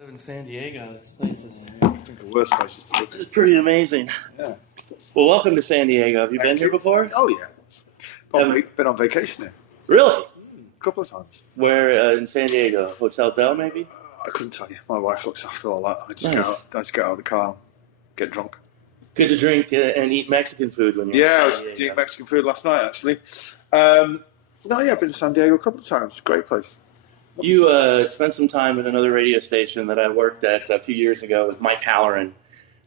live in San Diego. This place is I think the worst places to live. it's pretty amazing. Yeah. Well, welcome to San Diego. Have you been here before? Oh, yeah. Been on vacation here. Really? A couple of times. Where in San Diego? Hotel Del, maybe? I couldn't tell you. My wife looks after all that. I just Nice. get out of the car, get drunk. Good to drink and eat Mexican food when you're Yeah, I in was San eating Diego. Mexican food last night, actually. I've been to San Diego a couple of times. It's a great place. You spent some time at another radio station that I worked at a few years ago with Mike Halloran,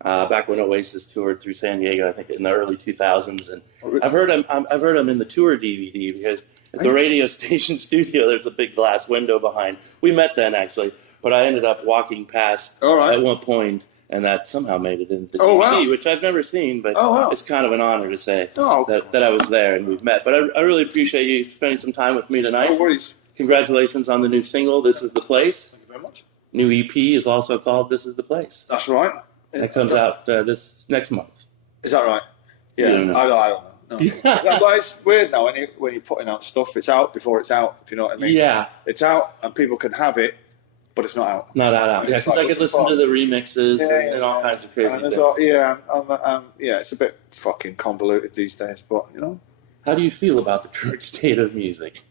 back when Oasis toured through San Diego, I think in the early 2000s. And I've heard him in the tour DVD because at the radio station studio, there's a big glass window behind. We met then, actually, but I ended up walking past at one point, and that somehow made it into the DVD, which I've never seen, but it's kind of an honor to say that I was there and we've met. But I really appreciate you spending some time with me tonight. No worries. Congratulations on the new single, This Is the Place. Thank you very much. New EP is also called This Is the Place. That's right. That comes out this next month. Is that right? Yeah. You don't know. I don't know. No. Well, it's weird now when you're putting out stuff. It's out before it's out, if you know what I mean. Yeah. It's out and people can have it, but it's not out. Not out. Yeah, It's because like I could listen to the remixes and all yeah. kinds of crazy And things. it's a bit fucking convoluted these days, but you know. How do you feel about the current state of music?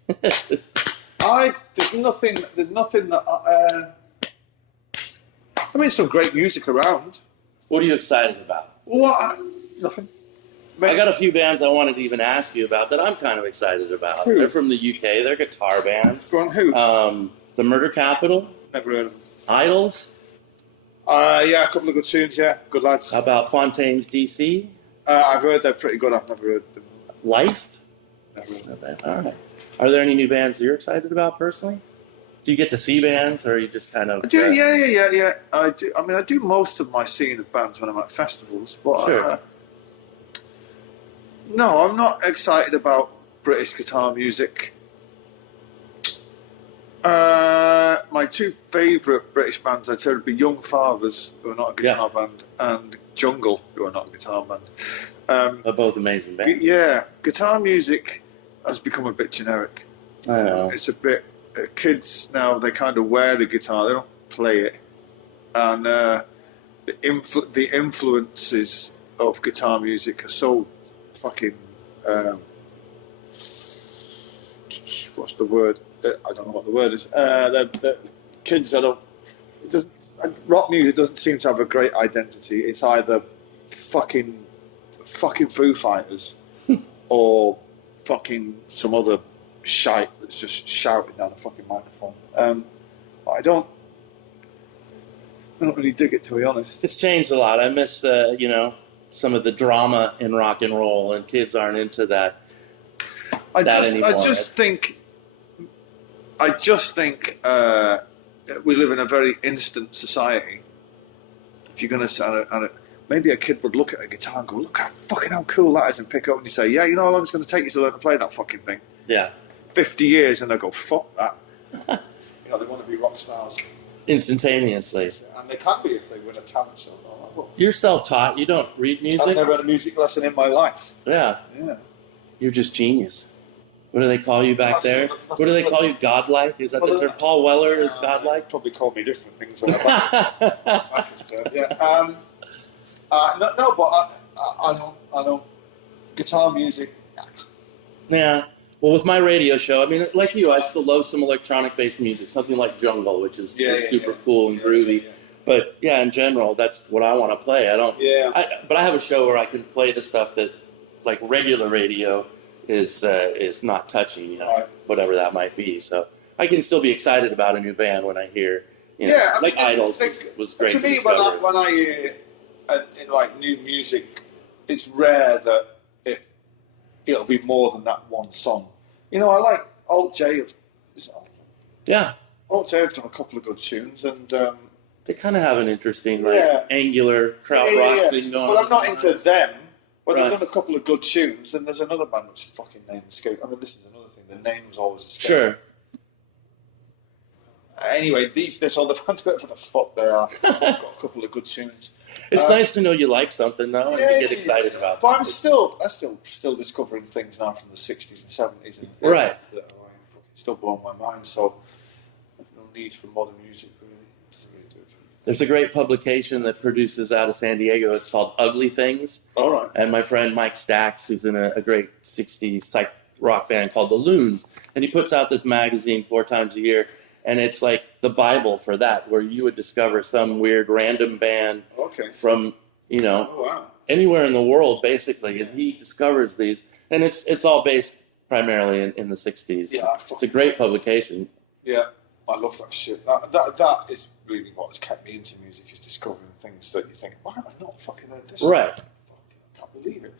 There's nothing that some great music around. What are you excited about? Nothing. I got a few bands I wanted to even ask you about that I'm kind of excited about. Who? They're from the UK. They're guitar bands. Go on, who? The Murder Capital. Never heard of them. Idols. Yeah, a couple of good tunes, yeah. Good lads. How about Fontaine's DC? I've heard they're pretty good. I've never heard them. Life? Never heard them. Okay. All right. Are there any new bands you're excited about personally? Do you get to see bands, or are you just kind of... I do, yeah. I do. I mean, I do most of my seeing of bands when I'm at festivals, but Sure. no, I'm not excited about British guitar music. My two favourite British bands, I'd say, would be Young Fathers, who are not a guitar band, and Jungle, who are not a guitar band. They're both amazing bands. Yeah, guitar music has become a bit generic. I know. It's a bit... kids now, they kind of wear the guitar, they don't play it. And the influences of guitar music are so fucking... what's the word? I don't know what the word is. The kids that rock music doesn't seem to have a great identity. It's either fucking Foo Fighters or fucking some other shite that's just shouting down a fucking microphone. I don't really dig it, to be honest. It's changed a lot. I miss, some of the drama in rock and roll, and kids aren't into that. I anymore. just think we live in a very instant society. If you're going to sound it, maybe a kid would look at a guitar and go, "Look how cool that is," and pick up and you say, "Yeah, you know how long it's going to take you to learn to play that fucking thing?" Yeah. 50 years, and they go, "Fuck that." They want to be rock stars Instantaneously. and they can be if they win a talent show. You're self-taught. You don't read music? I've never had a music lesson in my life. Yeah. You're just genius. What do they call you back there? What do they call you? Godlike? Is that the term? Paul Weller is godlike? Probably call me different things on the back. Yeah. But I don't. Guitar music. Yeah. Well, with my radio show, I mean, like you, I still love some electronic-based music, something like Jungle, which is super cool and groovy. Yeah. But yeah, in general, that's what I want to play. I don't. Yeah. But I have a show where I can play the stuff that, like regular radio, is not touching. Whatever that might be. So I can still be excited about a new band when I hear. Idols was great. To me, when I hear like new music, it's rare that it'll be more than that one song. I like Alt J. Yeah. Alt J have done a couple of good tunes, and they kind of have an interesting, angular crowd rock thing going on. But I'm not into them. But they've done a couple of good tunes, and there's another band which fucking name escaped. I mean, this is another thing. The names always escape. Sure. Anyway, this other band, whatever the fuck they are, got a couple of good tunes. It's nice to know you like something, though, and you get excited about But something. I'm still discovering things now from the 60s and 70s. And right. That are still blowing my mind, so there's no need for modern music, really. It doesn't really do it for There's a great publication that produces out of San Diego. It's called Ugly Things. All right. And my friend Mike Stax, who's in a great 60s type rock band called The Loons, and he puts out this magazine 4 times a year. And it's like the Bible for that, where you would discover some weird random band from, anywhere in the world, basically. And he discovers these. And it's all based primarily in the 60s. Yeah, it's a great publication. Yeah, I love that shit. That is really what has kept me into music, is discovering things that you think, why have I not fucking heard this? Right. I can't believe it.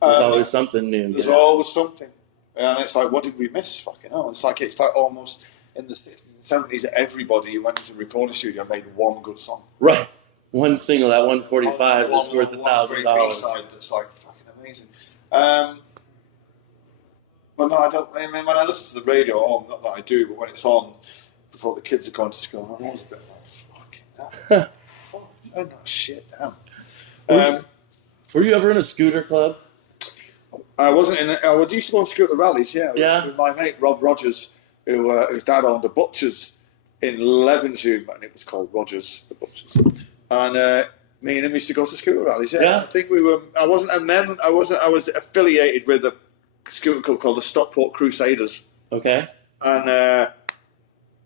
There's always something new. There's always something. And it's like, what did we miss? Fucking hell. It's like almost in the 60s and 70s, everybody who went into the recording studio made one good song. Right. One single, that 145, that's worth $1,000. B-side that's like fucking amazing. But no, I don't. I mean, when I listen to the radio, not that I do, but when it's on before the kids are going to school, I'm always a bit like, fucking that. Turn that shit down. Were you ever in a scooter club? I wasn't in. I used to go on scooter rallies. Yeah. With my mate Rob Rogers, whose dad owned a butcher's in Levenshulme, and it was called Rogers the Butchers. And me and him used to go to scooter rallies. Yeah. I think we were. I wasn't a member. I was affiliated with a scooter club called the Stockport Crusaders. Okay. And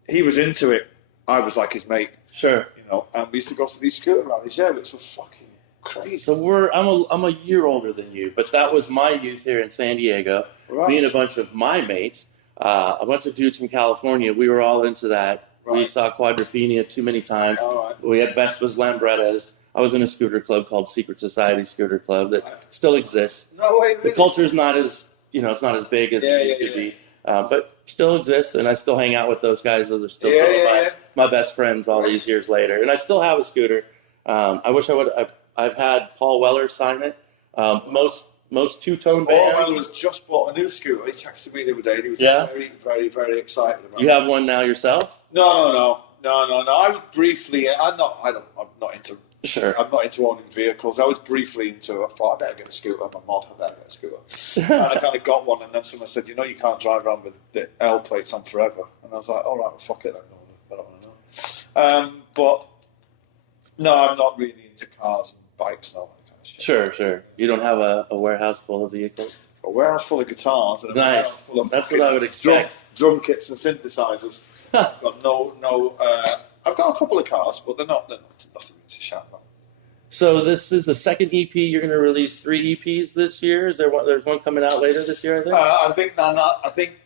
he was into it. I was like his mate. Sure. And we used to go to these scooter rallies. Yeah, which was fucking crazy. So I'm a year older than you, but that was my youth here in San Diego. Right. Me and a bunch of my mates, a bunch of dudes from California. We were all into that. Right. We saw Quadrophenia too many times. Right. We had Vespas, Lambrettas. I was in a scooter club called Secret Society Scooter Club that still exists. No way. Really? The culture's not as it's not as big as it used to be, but still exists, and I still hang out with those guys. Those are still some of my best friends all these years later, and I still have a scooter. I wish I would. I've had Paul Weller sign it. Most two-tone bands. Paul Weller just bought a new scooter. He texted me the other day, and he was very, very, very excited about it. You have one now yourself? No. I was briefly. I'm not into. Sure. I'm not into owning vehicles. I was briefly into. I thought I better get a scooter. I'm a mod. I better get a scooter. And I kind of got one, and then someone said, you can't drive around with the L plates on forever. And I was like, all right, well, fuck it. I don't want to know. But no, I'm not really into cars and bikes and all that kind of shit. Sure. You don't have a warehouse full of vehicles? A warehouse full of guitars. And nice. Full of That's what I would expect. Drum kits and synthesizers. Got no. I've got a couple of cars, but they're not nothing to shout about. So this is the second EP. You're going to release 3 EPs this year. Is there one? There's one coming out later this year, I think. I think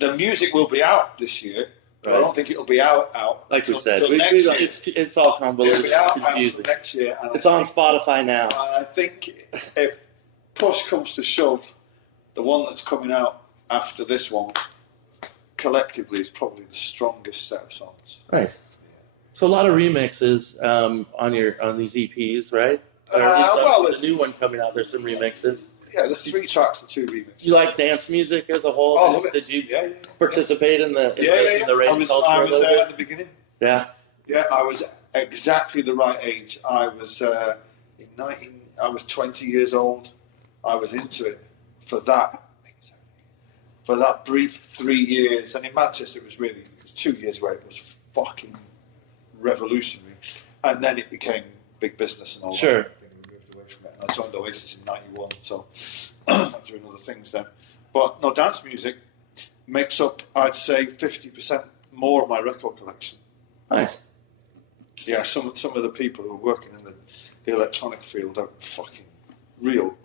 the music will be out this year. But I don't think it'll be out. Like we said, it's all convoluted. It'll be out confusing. Next year. And it's on Spotify now. And I think if push comes to shove, the one that's coming out after this one, collectively, is probably the strongest set of songs. Nice. So a lot of remixes on these EPs, right? There's a new one coming out. There's some remixes. Yeah, there's 3 tracks and 2 remixes. You like dance music as a whole? Oh, I love it. Did you participate in the rave culture? I was there at the beginning. Yeah. Yeah, I was exactly the right age. I was I was 20 years old. I was into it for that brief 3 years. And in Manchester, it was 2 years where it was fucking revolutionary, and then it became big business and all that. Sure. We moved away from it. And I joined Oasis in '91, so I'm doing other things then. But no, dance music makes up, I'd say, 50% more of my record collection. Nice. Yeah, some of the people who are working in the electronic field are fucking real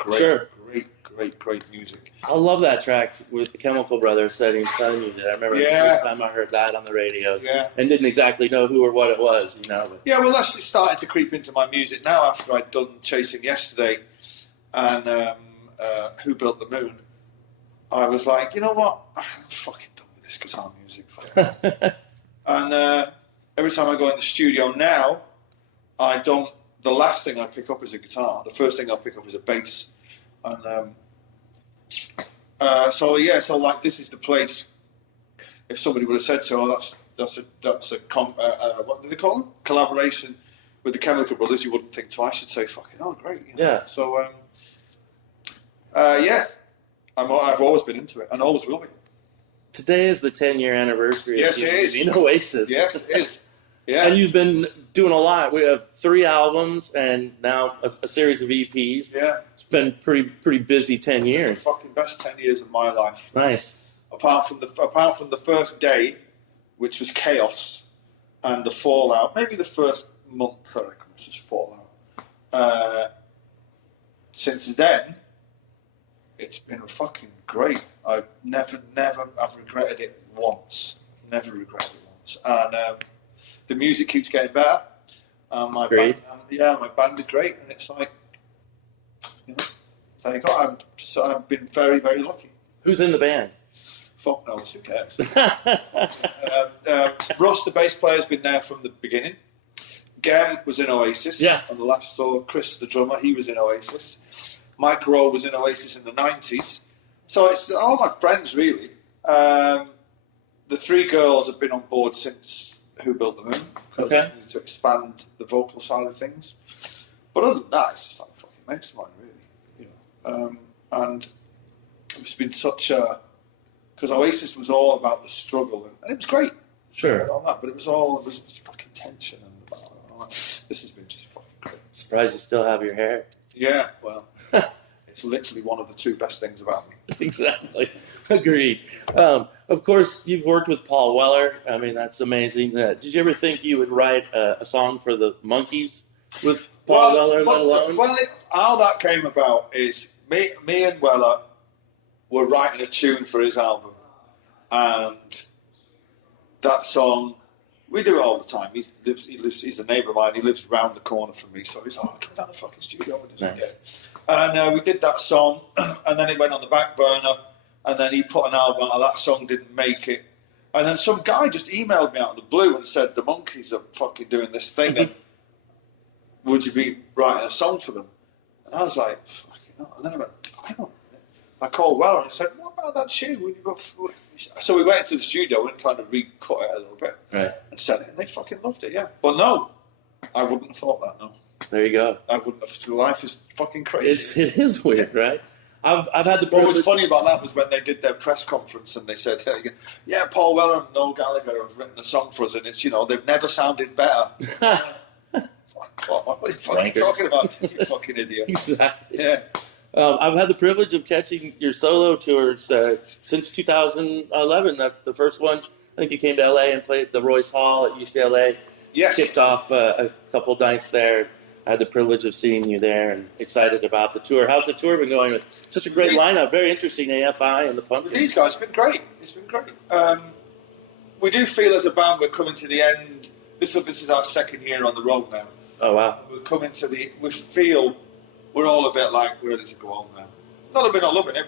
great music. I love that track with the Chemical Brothers setting Sun Unit. I remember the first time I heard that on the radio and didn't exactly know who or what it was, But. Yeah, well, that's starting to creep into my music now after I'd done Chasing Yesterday and Who Built the Moon. I was like, you know what? I'm fucking done with this guitar music. And every time I go in the studio now, the last thing I pick up is a guitar. The first thing I pick up is a bass. And so like this is the place. If somebody would have said to, that's a what do they call them? Collaboration with the Chemical Brothers, you wouldn't think twice. You'd say, "Fucking great!" Yeah. So I've always been into it, and always will be. Today is the 10-year anniversary. Yes, it is. In Oasis. Yes, it is. Yeah. And you've been doing a lot. We have 3 albums and now a series of EPs. Yeah. It's been pretty busy 10 years. The fucking best 10 years of my life. Nice. Apart from the first day, which was chaos, and the fallout. Maybe the first month, I reckon, was just fallout. Since then, it's been fucking great. I've never I've regretted it once. Never regretted it once. And the music keeps getting better. My great. My band are great, and it's like, you know, there you go. I've been very, very lucky. Who's in the band? Fuck knows, who cares? Ross, the bass player, has been there from the beginning. Gem was in Oasis on the last tour. Chris, the drummer, he was in Oasis. Mike Rowe was in Oasis in the 90s. So it's all my friends, really. The 3 girls have been on board since Who Built the Moon. Okay. To expand the vocal side of things. But other than that, it's just like fucking mates of mine, really. You know? And it's been such a... Because Oasis was all about the struggle, and it was great. Sure. All that, but it was just fucking tension, and this has been just fucking great. Surprised you still have your hair. Yeah, well, it's literally one of the 2 best things about me. Exactly. Agreed. Of course, you've worked with Paul Weller. I mean, that's amazing. Did you ever think you would write a song for the Monkees with Paul Weller, let alone? How that came about is me and Weller were writing a tune for his album, and that song, we do it all the time. He's a neighbour of mine. He lives round the corner from me, so he's like, "Oh, come down the fucking studio and do Nice. And we did that song, and then it went on the back burner, and then he put an album out. That song didn't make it, and then some guy just emailed me out of the blue and said the Monkees are fucking doing this thing, and would you be writing a song for them? And I was like, fucking no. And then I went, hang on. I called Weller and I said, what about that tune? So we went into the studio and kind of re-cut it a little bit and sent it, and they fucking loved it, yeah. But no, I wouldn't have thought that, no. There you go. I wouldn't have. Life is fucking crazy. It is weird, right? I've had the What was funny about that was when they did their press conference and they said, yeah, Paul Weller and Noel Gallagher have written a song for us, and it's, you know, they've never sounded better. What are you fucking talking about, you fucking idiot? Exactly. Yeah. I've had the privilege of catching your solo tours since 2011. The first one, I think you came to LA and played the Royce Hall at UCLA. Yes. Kicked off a couple nights there. I had the privilege of seeing you there and excited about the tour. How's the tour been going? Such a great lineup, very interesting. AFI and the Pumpkins. These guys have been great. It's been great. We do feel as a band we're coming to the end. This is our 2nd year on the road now. Oh wow! We feel we're all a bit like we're ready to go home now. Not that we're not loving it.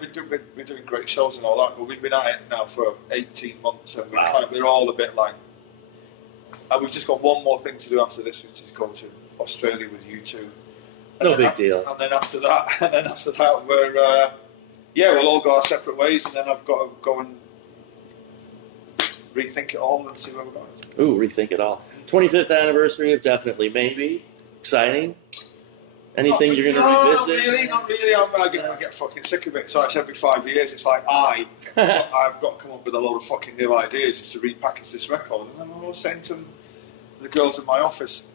We're doing great shows and all that, but we've been at it now for 18 months, and we're all a bit like. And we've just got one more thing to do after this, which is go to Australia with you two. No big deal. And then after that, we'll all go our separate ways, and then I've got to go and rethink it all and see where we're going. Ooh, rethink it all. 25th anniversary of Definitely Maybe. Exciting. Anything you're going to revisit? Not really. I get fucking sick of it. So it's every 5 years. It's like I've got to come up with a load of fucking new ideas to repackage this record. And then I was saying to the girls in my office,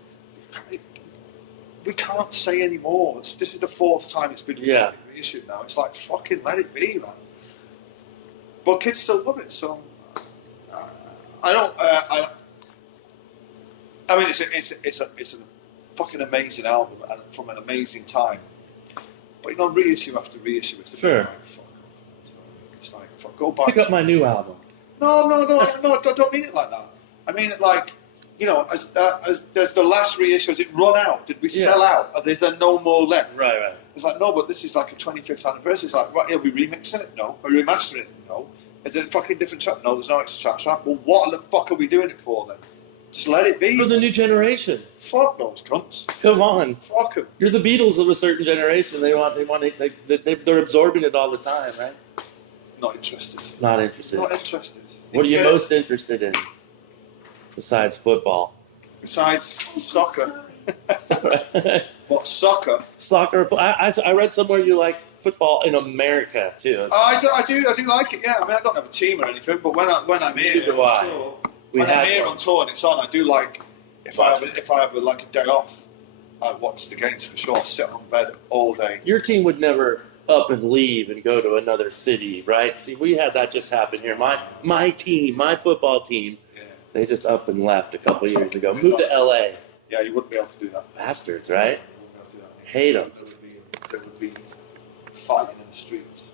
we can't say any more. This is the 4th time it's been reissued now. It's like, fucking let it be, man. But kids still love it, so I mean, it's a fucking amazing album and from an amazing time. But you know, reissue after reissue, it's a bit like, fuck off. It's like, fuck, go back. Pick up my new album. No, don't mean it like that. I mean it like, you know, as there's the last reissue, has it run out? Did we sell out? Or is there no more left? Right. It's like, no, but this is like a 25th anniversary. It's like, right, are we remixing it? No. Are we remastering it? No. Is it a fucking different track? No, there's no extra tracks. Right? Well, what the fuck are we doing it for then? Just let it be. For the new generation. Fuck those cunts. Come on. Fuck them. You're the Beatles of a certain generation. They're absorbing it all the time, right? Not interested. Not interested. What are you most interested in? Besides football. Besides soccer. What, soccer? Soccer. I read somewhere you like football in America too. I do like it. Yeah, I mean, I don't have a team or anything, but when I'm here on tour, on tour and it's on, I do like If I have like a day off, I watch the games for sure. I sit on bed all day. Your team would never up and leave and go to another city, right? See, we had that just happen here. My team, my football team, they just up and left a couple of years ago. Moved to L.A. Yeah, you wouldn't be able to do that. Bastards, right? You wouldn't be able to do that. Hate them. They would be fighting in the streets.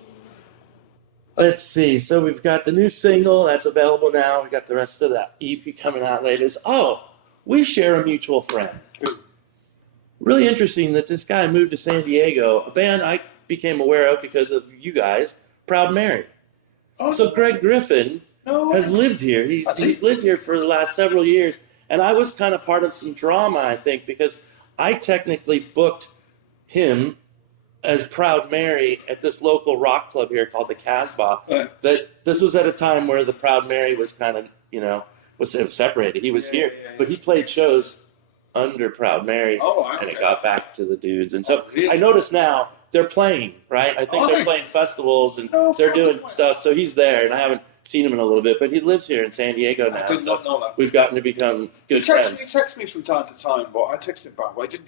Let's see. So we've got the new single that's available now. We got the rest of that EP coming out later. We share a mutual friend. Really interesting that this guy moved to San Diego, a band I became aware of because of you guys, Proud Mary. Oh, So Greg Griffin has lived here. He's lived here for the last several years. And I was kind of part of some drama, I think, because I technically booked him as Proud Mary at this local rock club here called the Casbah. That this was at a time where the Proud Mary was kind of, was separated. He was here, but he played shows under Proud Mary, and it got back to the dudes. And so I notice now they're playing, right? I think they're playing festivals and they're doing stuff. So he's there, and I haven't seen him in a little bit, but he lives here in San Diego now. I did not know that. We've gotten to become good friends. He texts me from time to time, but I text him back. Well, I didn't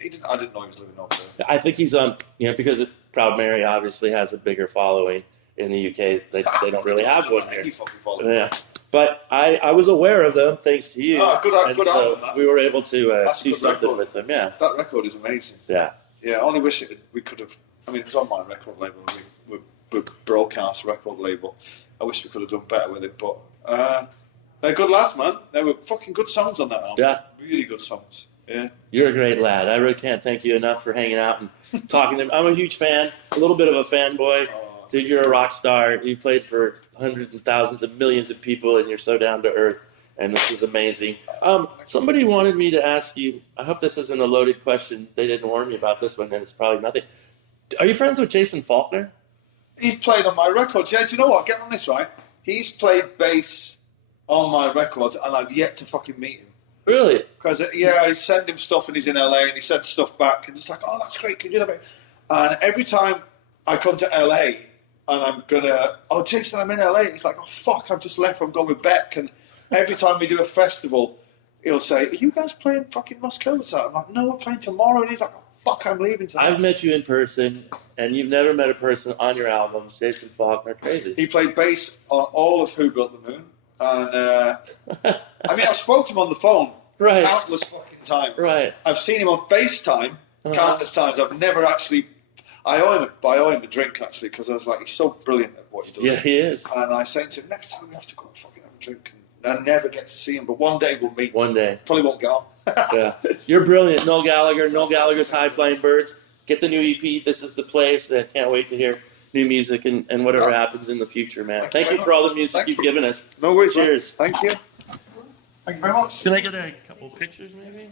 know he was living over there. I think he's on, because Proud Mary obviously has a bigger following in the UK. They don't really have one here. Yeah. But I was aware of them thanks to you. Good so album, we were able to do something with them. Yeah. That record is amazing. Yeah. Yeah, I only wish we could have. I mean, it was on my record label. We're broadcast record label. I wish we could have done better with it, but they're good lads, man. They were fucking good songs on that album. Yeah. Really good songs. Yeah. You're a great lad. I really can't thank you enough for hanging out and talking to me. I'm a huge fan, a little bit of a fanboy. Dude, you're a rock star. You played for hundreds and thousands of millions of people, and you're so down to earth, and this is amazing. Somebody wanted me to ask you, I hope this isn't a loaded question. They didn't warn me about this one, and it's probably nothing. Are you friends with Jason Falkner? He's played on my records. Yeah, do you know what? Get on this, right? He's played bass on my records, and I've yet to fucking meet him. Really? Because, I send him stuff, and he's in LA, and he sends stuff back, and it's like, oh, that's great, can you do that? And every time I come to LA, and I'm gonna, Jason, I'm in LA. He's like, oh fuck, I've just left. I'm going with Beck. And every time we do a festival, he'll say, are you guys playing fucking Moscow? I'm like, no, we're playing tomorrow. And he's like, oh, fuck, I'm leaving tonight. I've met you in person, and you've never met a person on your albums. Jason Falkner, crazy. He played bass on all of Who Built the Moon. And I've spoken to him on the phone countless fucking times. Right. I've seen him on FaceTime countless times. I've never actually. I owe him a drink, actually, because I was like, he's so brilliant at what he does. Yeah, he is. And I said to him, next time we have to go and fucking have a drink. And I never get to see him, but one day we'll meet. One day. Probably won't go. Yeah. You're brilliant, Noel Gallagher. Noel Gallagher's High Flying Birds. Get the new EP. This is the place. I can't wait to hear new music and whatever happens in the future, man. Thank you for all the music you've given us. No worries. Cheers. Man. Thank you. Thank you very much. Can I get a couple pictures, maybe?